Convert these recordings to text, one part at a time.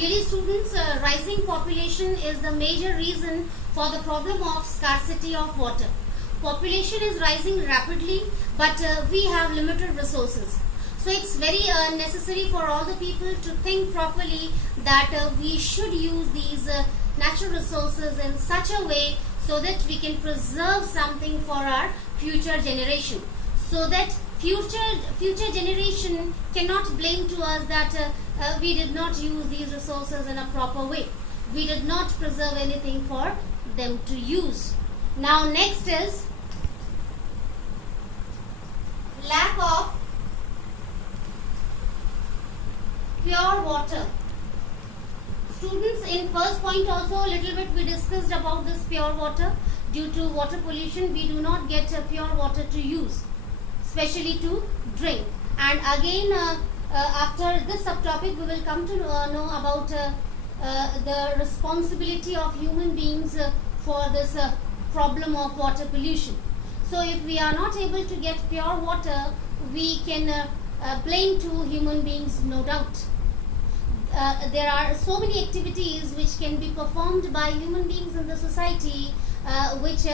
Really students, rising population is the major reason for the problem of scarcity of water. Population is rising rapidly, but we have limited resources. So it's very necessary for all the people to think properly that we should use these natural resources in such a way so that we can preserve something for our future generation, so that future generation cannot blame to us that we did not use these resources in a proper way. We did not preserve anything for them to use. Now next is lack of pure water. Students, in first point also a little bit we discussed about this pure water. Due to water pollution, we do not get pure water to use, especially to drink. And again, after this subtopic, we will come to know about the responsibility of human beings for this problem of water pollution. So if we are not able to get pure water, we can blame to human beings, no doubt. There are so many activities which can be performed by human beings in the society which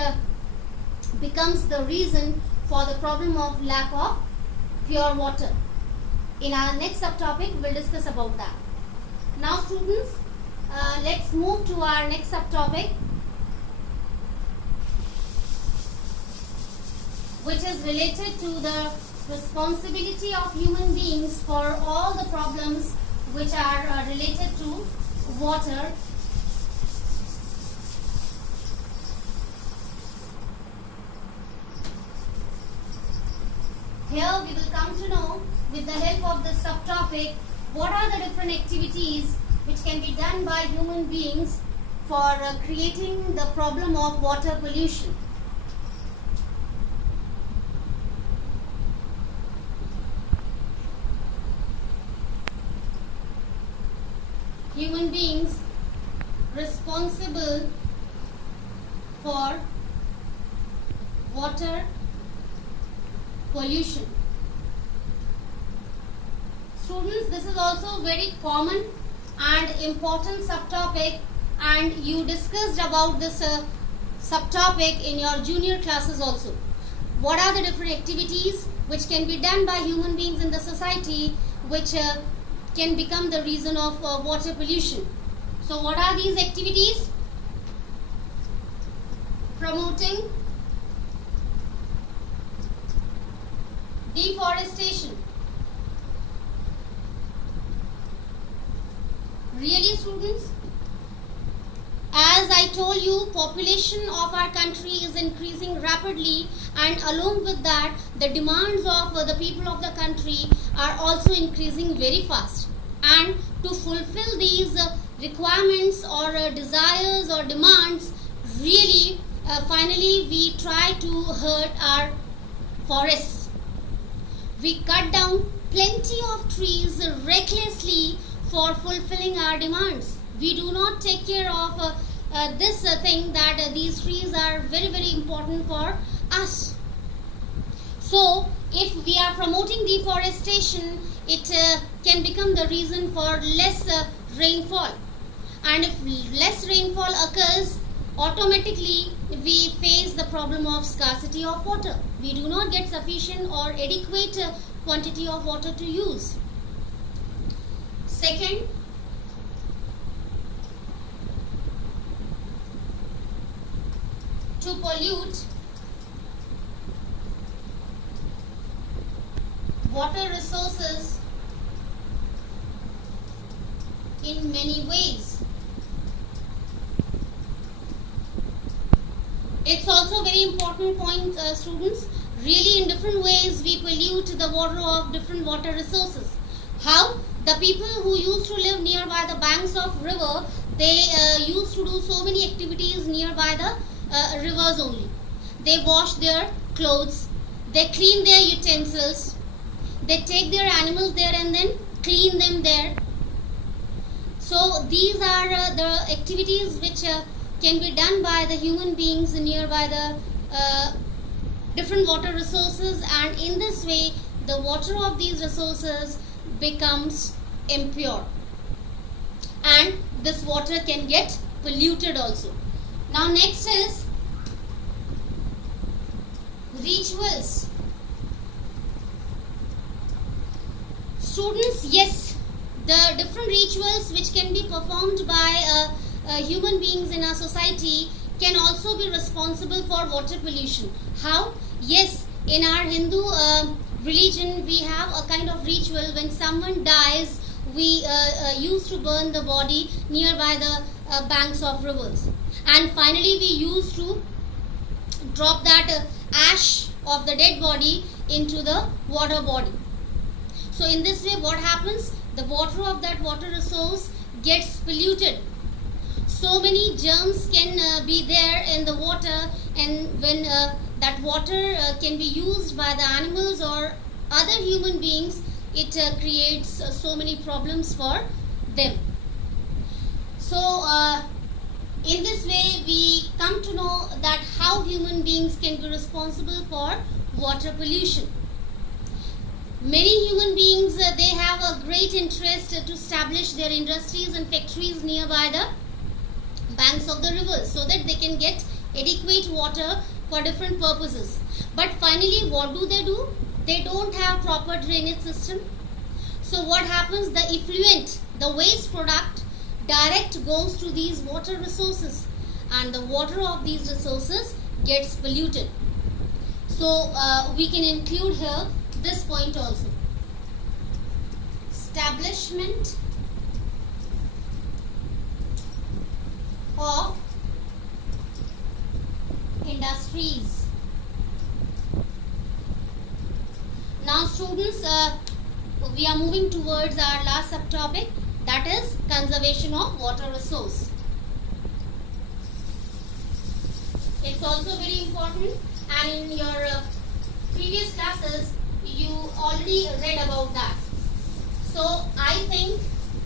becomes the reason for the problem of lack of pure water. In our next subtopic, we will discuss about that. Now students, let's move to our next subtopic, which is related to the responsibility of human beings for all the problems which are related to water. Here we will come to know, with the help of this subtopic, what are the different activities which can be done by human beings for creating the problem of water pollution. Human beings responsible for water pollution. Students, this is also very common and important subtopic, and you discussed about this subtopic in your junior classes also. What are the different activities which can be done by human beings in the society which can become the reason of water pollution? So what are these activities? Promoting deforestation. Really students, as I told you, population of our country is increasing rapidly, and along with that the demands of the people of the country are also increasing very fast. And to fulfill these requirements or desires or demands, really finally we try to hurt our forests. We cut down plenty of trees recklessly for fulfilling our demands. We do not take care of this thing that these trees are very, very important for us. So if we are promoting deforestation, it can become the reason for less rainfall. And if less rainfall occurs, automatically we face the problem of scarcity of water. We do not get sufficient or adequate quantity of water to use. Second, to pollute water resources in many ways. It's also a very important point, students. Really, in different ways we pollute the water of different water resources. How? The people who used to live nearby the banks of river, they used to do so many activities nearby the rivers only. They wash their clothes, they clean their utensils, they take their animals there and then clean them there. So these are the activities which can be done by the human beings nearby the different water resources, and in this way the water of these resources becomes impure. And this water can get polluted also. Now next is rituals. Students, yes, the different rituals which can be performed by human beings in our society can also be responsible for water pollution. How? Yes, in our Hindu religion we have a kind of ritual. When someone dies, we used to burn the body nearby the banks of rivers, and finally we used to drop that ash of the dead body into the water body. So in this way what happens? The water of that water resource gets polluted. So many germs can be there in the water, and when that water can be used by the animals or other human beings, it creates so many problems for them. So in this way we come to know that how human beings can be responsible for water pollution. Many human beings they have a great interest to establish their industries and factories nearby the banks of the rivers so that they can get adequate water for different purposes. But finally what do? They don't have proper drainage system. So what happens? The effluent, the waste product direct goes to these water resources, and the water of these resources gets polluted. So we can include here this point also. Establishment of industries. Now students, we are moving towards our last subtopic, that is conservation of water resource. It's also very important, and in your previous classes you already read about that. So I think,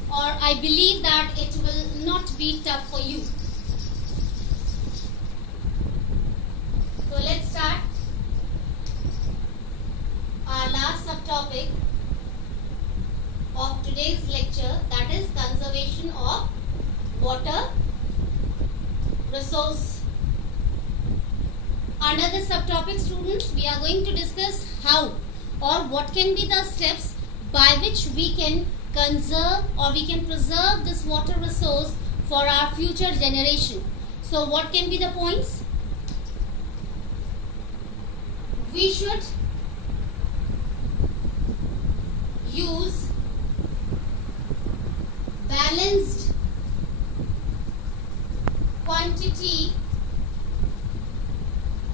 or I believe that it will not be tough for you. So let's start our last subtopic of today's lecture, that is conservation of water resource. Under this subtopic, students, we are going to discuss how or what can be the steps by which we can conserve or we can preserve this water resource for our future generation. So what can be the points? We should use balanced quantity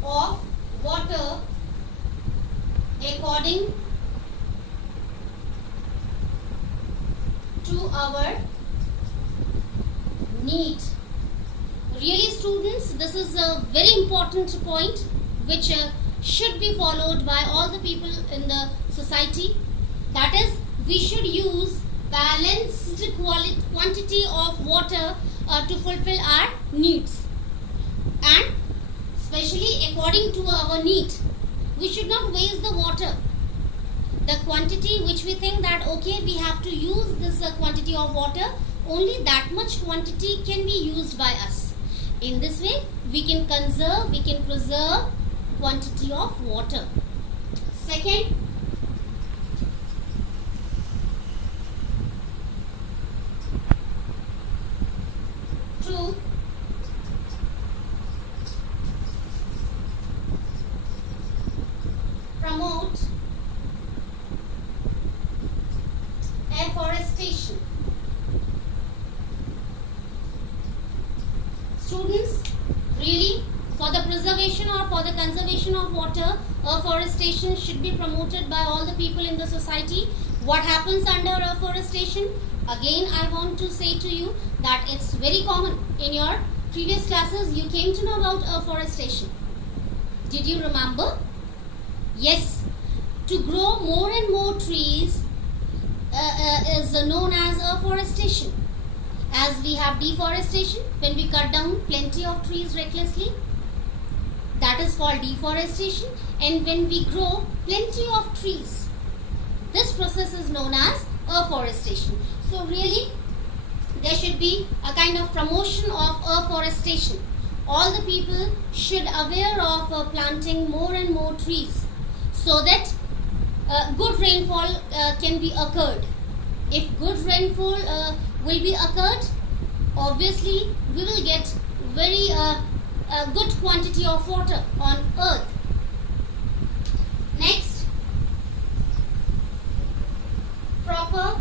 of water according to our need. Really students, this is a very important point which should be followed by all the people in the society. That is, we should use balanced quantity of water to fulfill our needs, and especially according to our need. We should not waste the water. The quantity which we think that okay, we have to use this quantity of water, only that much quantity can be used by us. In this way we can conserve, we can preserve quantity of water. Second, to promote afforestation. Students, really, for the preservation or for the conservation of water, afforestation should be promoted by all the people in the society. What happens under afforestation? Again, I want to say to you that it's very common. In your previous classes, you came to know about afforestation. Did you remember? Yes, to grow more and more trees is known as afforestation. As we have deforestation, when we cut down plenty of trees recklessly, that is called deforestation. And when we grow plenty of trees, this process is known as afforestation. So really, there should be a kind of promotion of afforestation. All the people should aware of planting more and more trees so that good rainfall can be occurred. If good rainfall will be occurred, obviously we will get very good quantity of water on earth. Next, proper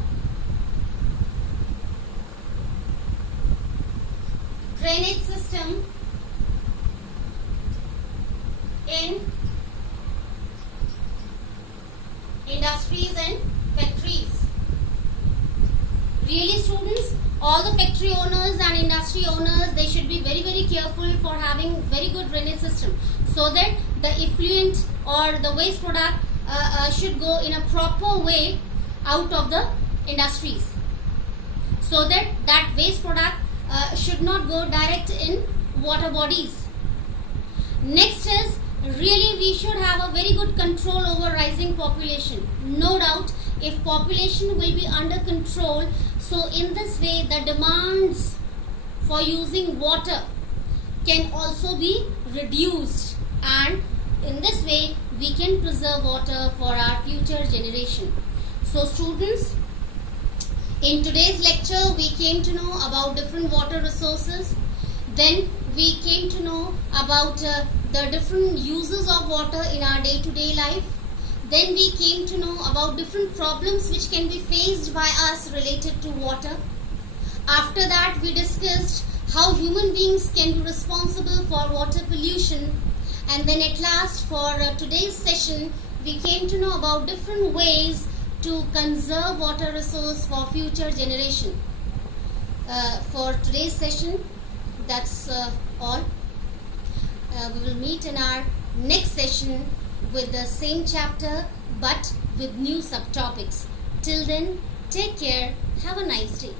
drainage system in industries and factories. Really students, all the factory owners and industry owners, they should be very careful for having very good drainage system so that the effluent or the waste product should go in a proper way out of the industries, so that that waste product should not go direct in water bodies. Next is, really we should have a very good control over rising population. No doubt, if population will be under control, so in this way the demands for using water can also be reduced, and in this way we can preserve water for our future generation. So students, in today's lecture we came to know about different water resources, then we came to know about the different uses of water in our day-to-day life. Then we came to know about different problems which can be faced by us related to water. After that, we discussed how human beings can be responsible for water pollution. And then at last, for today's session, we came to know about different ways to conserve water resource for future generation. For today's session, that's all. We will meet in our next session with the same chapter but with new subtopics. Till then, take care. Have a nice day.